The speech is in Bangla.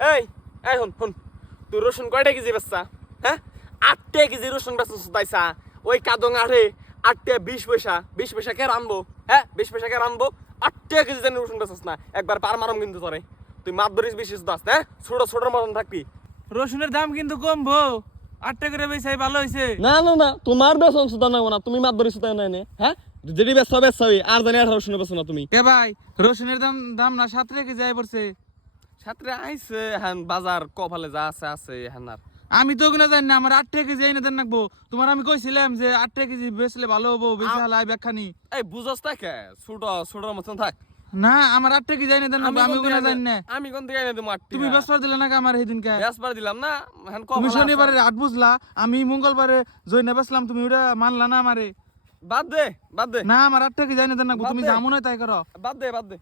এই এই শুন তুই রসুন কয়টা কেজি বেচছা? হ্যাঁ 8 টাকা কেজি রসুন বেচছিস তাইছা? ওই কাদং আড়ে 8 টাকা 20 পয়সা, 20 পয়সা কে রানবো? হ্যাঁ 20 পয়সা কে রানবো? 8 টাকা কেজি জানি রসুন বেচছিস না, একবার পার মারম কিন্তু তোরে। তুই মাত ধরিস বেশি দাস, হ্যাঁ ছোট মতন থাকবি। রসুনের দাম কিন্তু কমবো, 8 টাকা করে বেচাই ভালো হয়েছে। না তোমার বেচন সুতা না না, তুমি মাত ধরিস সুতা না হ্যাঁ যদি বেচছাবি আর জানি 18 রসুন বেচো না তুমি। কে ভাই রসুনের দাম দাম না 7 টাকা যাই পড়ছে। সাতরে আইছে হ্যাঁ বাজার কপালে যা আছে হ্যাঁ আর আমি তো ওগুলো জানি না, আমার 8 টাকা কেজি এনে দেন রাখবো। তোমার আমি কইছিলাম যে 8 টাকা কেজি বেচলে ভালো হবো, বেশি হালাই ব্যাখ্যানি। এই বুঝস না কে ছোট মতন থাক। না আমার 8 টাকা কেজি এনে দেন রাখবো, আমি ওগুলো জানি না। আমি কোন থেকে এনে দেবো 8 টাকা? তুমি বেচবার দিলে না আমার সেদিন কে? বেচবার দিলাম না হ্যাঁ তুমি কপালে শনিবারে 8 বুঝলা, আমি মঙ্গলবারে জইনা বেচলাম, তুমি ওটা মানলা না আমারে। বাদ দে না আমার 8 টাকা কেজি এনে দেন রাখবো, তুমি বাদ দে। জামু না তাই করো। বাদ দে